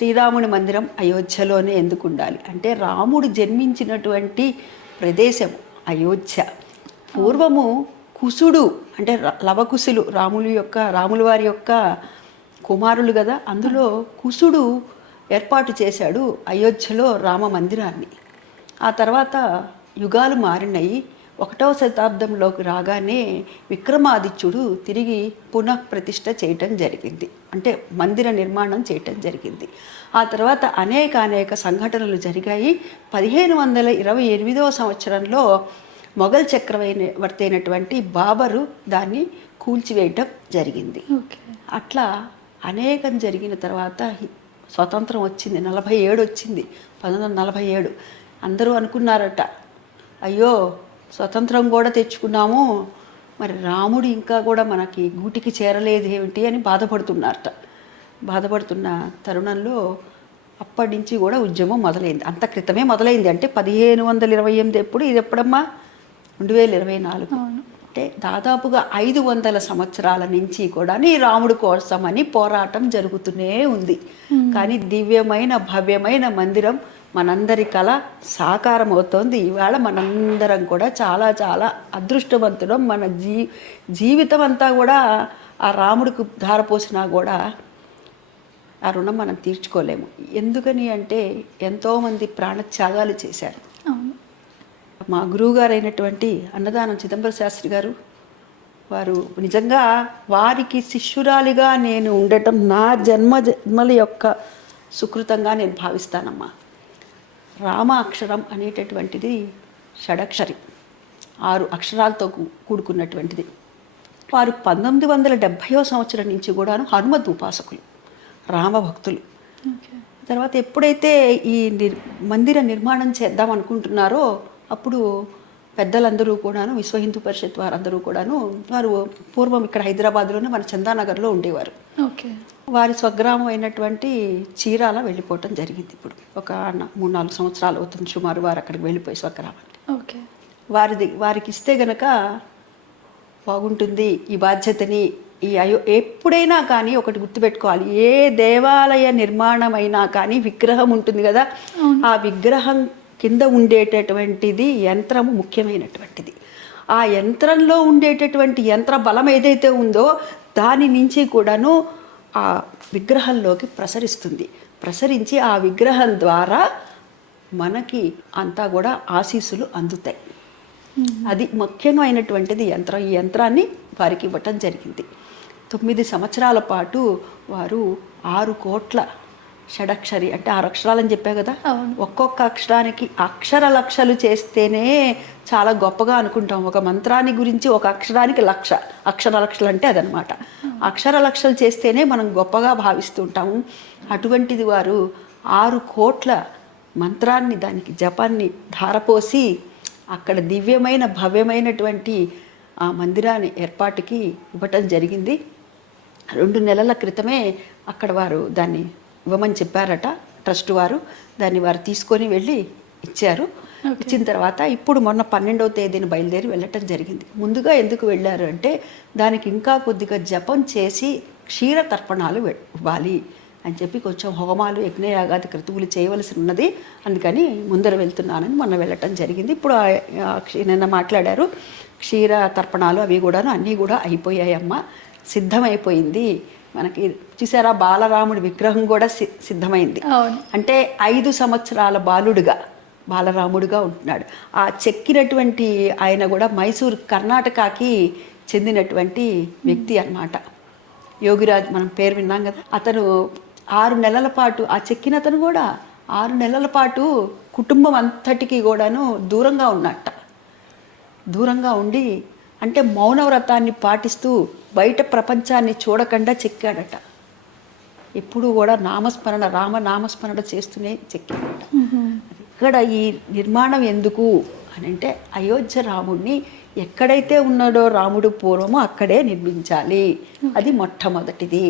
శ్రీరాముని మందిరం అయోధ్యలోనే ఎందుకు ఉండాలి? అంటే రాముడు జన్మించినటువంటి ప్రదేశం అయోధ్య. పూర్వము కుసుడు అంటే లవకుశులు రాములు యొక్క రాముల వారి యొక్క కుమారులు కదా? అందులో కుసుడు ఏర్పాటు చేశాడు అయోధ్యలో రామ మందిరాన్ని. ఆ తర్వాత యుగాలు మారినాయి. ఒకటవ శతాబ్దంలోకి రాగానే విక్రమాదిత్యుడు తిరిగి పునః ప్రతిష్ఠ చేయటం జరిగింది. అంటే మందిర నిర్మాణం చేయటం జరిగింది. ఆ తర్వాత అనేక అనేక సంఘటనలు జరిగాయి. పదిహేను వందల ఇరవై ఎనిమిదవ సంవత్సరంలో మొఘల్ చక్రవర్తి అయినటువంటి బాబరు దాన్ని కూల్చివేయటం జరిగింది. అట్లా అనేకం జరిగిన తర్వాత స్వతంత్రం వచ్చింది. నలభై ఏడు వచ్చింది. పంతొమ్మిది వందల నలభై ఏడు. అందరూ అనుకున్నారట అయ్యో స్వతంత్రం కూడా తెచ్చుకున్నాము. మరి రాముడు ఇంకా కూడా మనకి గూటికి చేరలేదు ఏమిటి అని బాధపడుతున్నారట. బాధపడుతున్న తరుణంలో అప్పటి నుంచి కూడా ఉద్యమం మొదలైంది. అంత క్రితమే మొదలైంది. అంటే పదిహేను వందల ఇరవై ఎనిమిది ఎప్పుడు? ఇది ఎప్పుడమ్మా? రెండు వేల ఇరవై నాలుగు. అవును. అంటే దాదాపుగా ఐదు వందల సంవత్సరాల నుంచి కూడా ఈ రాముడు కోసమని పోరాటం జరుగుతూనే ఉంది. కానీ దివ్యమైన భవ్యమైన మందిరం మనందరి కళ సాకారం అవుతోంది ఇవాళ మనందరం కూడా చాలా చాలా అదృష్టవంతుడం మన జీ జీవితం అంతా కూడా ఆ రాముడికి ధారపోసినా కూడా ఆ రుణం మనం తీర్చుకోలేము. ఎందుకని అంటే ఎంతోమంది ప్రాణత్యాగాలు చేశారు. అవును. మా గురువుగారు అయినటువంటి అన్నదానం చిదంబర శాస్త్రి గారు వారు నిజంగా వారికి శిష్యురాలిగా నేను ఉండటం నా జన్మ జన్మల యొక్క సుకృతంగా నేను భావిస్తానమ్మా. రామ అక్షరం అనేటటువంటిది షడక్షరి. ఆరు అక్షరాలతో కూడుకున్నటువంటిది. వారు పంతొమ్మిది వందల డెబ్భైవ సంవత్సరం నుంచి కూడాను హనుమద్ ఉపాసకులు రామభక్తులు. తర్వాత ఎప్పుడైతే ఈ నిర్ మందిర నిర్మాణం చేద్దాం అనుకుంటున్నారో అప్పుడు పెద్దలందరూ కూడాను విశ్వ హిందూ పరిషత్ వారందరూ కూడాను వారు పూర్వం ఇక్కడ హైదరాబాద్లోనే మన చందానగర్లో ఉండేవారు. ఓకే. వారి స్వగ్రామం అయినటువంటి చీరాల వెళ్ళిపోవటం జరిగింది ఇప్పుడు. ఒక మూడు నాలుగు సంవత్సరాలు అవుతుంది సుమారు వారు అక్కడికి వెళ్ళిపోయి స్వగ్రామానికి. ఓకే. వారిది వారికి ఇస్తే గనక బాగుంటుంది ఈ బాధ్యతని ఈ అయో ఎప్పుడైనా కానీ ఒకటి గుర్తుపెట్టుకోవాలి. ఏ దేవాలయ నిర్మాణమైనా కానీ విగ్రహం ఉంటుంది కదా ఆ విగ్రహం కింద ఉండేటటువంటిది యంత్రం ముఖ్యమైనటువంటిది. ఆ యంత్రంలో ఉండేటటువంటి యంత్ర బలం ఏదైతే ఉందో దాని నుంచి కూడాను ఆ విగ్రహంలోకి ప్రసరిస్తుంది. ప్రసరించి ఆ విగ్రహం ద్వారా మనకి అంతా కూడా ఆశీస్సులు అందుతాయి. అది ముఖ్యమైనటువంటిది యంత్రం. ఈ యంత్రాన్ని వారికి ఇవ్వటం జరిగింది. తొమ్మిది సంవత్సరాల పాటు వారు ఆరు కోట్ల షడక్షరి అంటే ఆరు అక్షరాలని చెప్పా కదా? అవును. ఒక్కొక్క అక్షరానికి అక్షర లక్షలు చేస్తేనే చాలా గొప్పగా అనుకుంటాం. ఒక మంత్రాన్ని గురించి ఒక అక్షరానికి లక్ష అక్షర లక్షలు అంటే అదనమాట. అక్షర లక్షలు చేస్తేనే మనం గొప్పగా భావిస్తుంటాము. అటువంటిది వారు ఆరు కోట్ల మంత్రాన్ని దానికి జపాన్ని ధారపోసి అక్కడ దివ్యమైన భవ్యమైనటువంటి ఆ మందిరాన్ని ఏర్పాటుకి ఇవ్వటం జరిగింది. రెండు నెలల క్రితమే అక్కడ వారు దాన్ని ఇవ్వమని చెప్పారట ట్రస్ట్ వారు. దాన్ని వారు తీసుకొని వెళ్ళి ఇచ్చారు. ఇచ్చిన తర్వాత ఇప్పుడు మొన్న పన్నెండవ తేదీన బయలుదేరి వెళ్ళటం జరిగింది. ముందుగా ఎందుకు వెళ్ళారు అంటే దానికి ఇంకా కొద్దిగా జపం చేసి క్షీర తర్పణాలు ఇవ్వాలి అని చెప్పి కొంచెం హోమాలు యజ్ఞయాగాది క్రతువులు చేయవలసి ఉన్నది. అందుకని ముందర వెళ్తున్నానని మొన్న వెళ్ళటం జరిగింది. ఇప్పుడు నిన్న మాట్లాడారు. క్షీర తర్పణాలు అవి కూడాను అన్నీ కూడా అయిపోయాయమ్మ. సిద్ధమైపోయింది. మనకి చూసారా బాలరాముడి విగ్రహం కూడా సి- సిద్ధమైంది. అంటే ఐదు సంవత్సరాల బాలుడుగా బాలరాముడుగా ఉంటున్నాడు. ఆ చెక్కినటువంటి ఆయన కూడా మైసూర్ కర్ణాటకకి చెందినటువంటి వ్యక్తి అన్నమాట. యోగిరాజ్ మనం పేరు విన్నాం కదా. అతను ఆరు నెలల పాటు ఆ చెక్కిన అతను కూడా ఆరు నెలల పాటు కుటుంబం అంతటికి కూడాను దూరంగా ఉన్నట్ట. దూరంగా ఉండి అంటే మౌన వ్రతాన్ని పాటిస్తూ బయట ప్రపంచాన్ని చూడకుండా చెక్కాడట. ఎప్పుడు కూడా నామస్మరణ రామ నామస్మరణ చేస్తూనే చెక్కాడట. ఇక్కడ ఈ నిర్మాణం ఎందుకు అని అంటే అయోధ్య రాముడిని ఎక్కడైతే ఉన్నాడో రాముడు పూర్వము అక్కడే నిర్మించాలి. అది మొట్టమొదటిది.